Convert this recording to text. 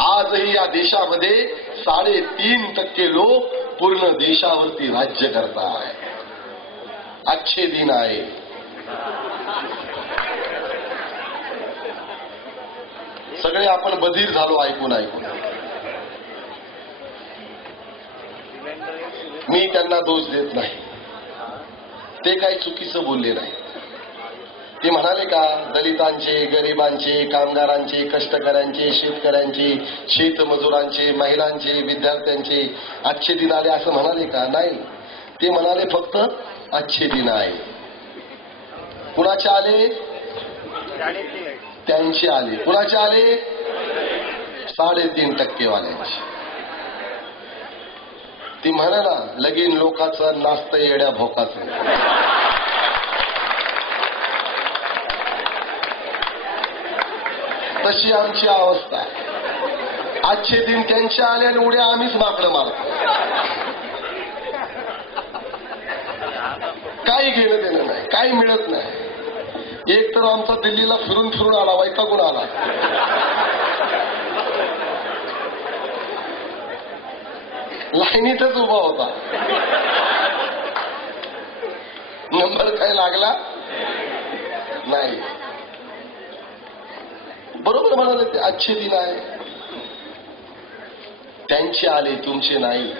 आजही या देशामध्ये 3.5% लोक पूर्ण देशावरती राज्य करताय. अच्छे दिन आहे. सगळे आपण बधीर झालो ऐकून ऐकून. मी त्यांना दोष देत नाही, ते काही चुकीचं बोलले नाही. ते म्हणाले का दलितांचे, गरिबांचे, कामगारांचे, कष्टकऱ्यांचे, शेतकऱ्यांचे, शेतमजुरांचे, महिलांचे, विद्यार्थ्यांचे अच्छे दिन आले असं म्हणाले का? नाही. ते म्हणाले फक्त अच्छे दिन आहे. कुणाचे आले? त्यांचे आले. कुणाचे आले? 3.5% वाल्यांचे. ती म्हणा ना, लगीन लोकांचं नाचतं येड्या भोकाचं. तशी आमची अवस्था आहे. आजचे दिन त्यांचे आले आणि उद्या आम्हीच माकडं मारतो. काही घेणं देणं नाही, काही मिळत नाही. एक तर आमचा दिल्लीला फिरून फिरून आला, वैतागून आला. लाईनीतच उभा होता. नंबर काय लागला नाही. बरोबर म्हणाले, ते अच्छे दिन आहे. त्यांचे आले, तुमचे नाही.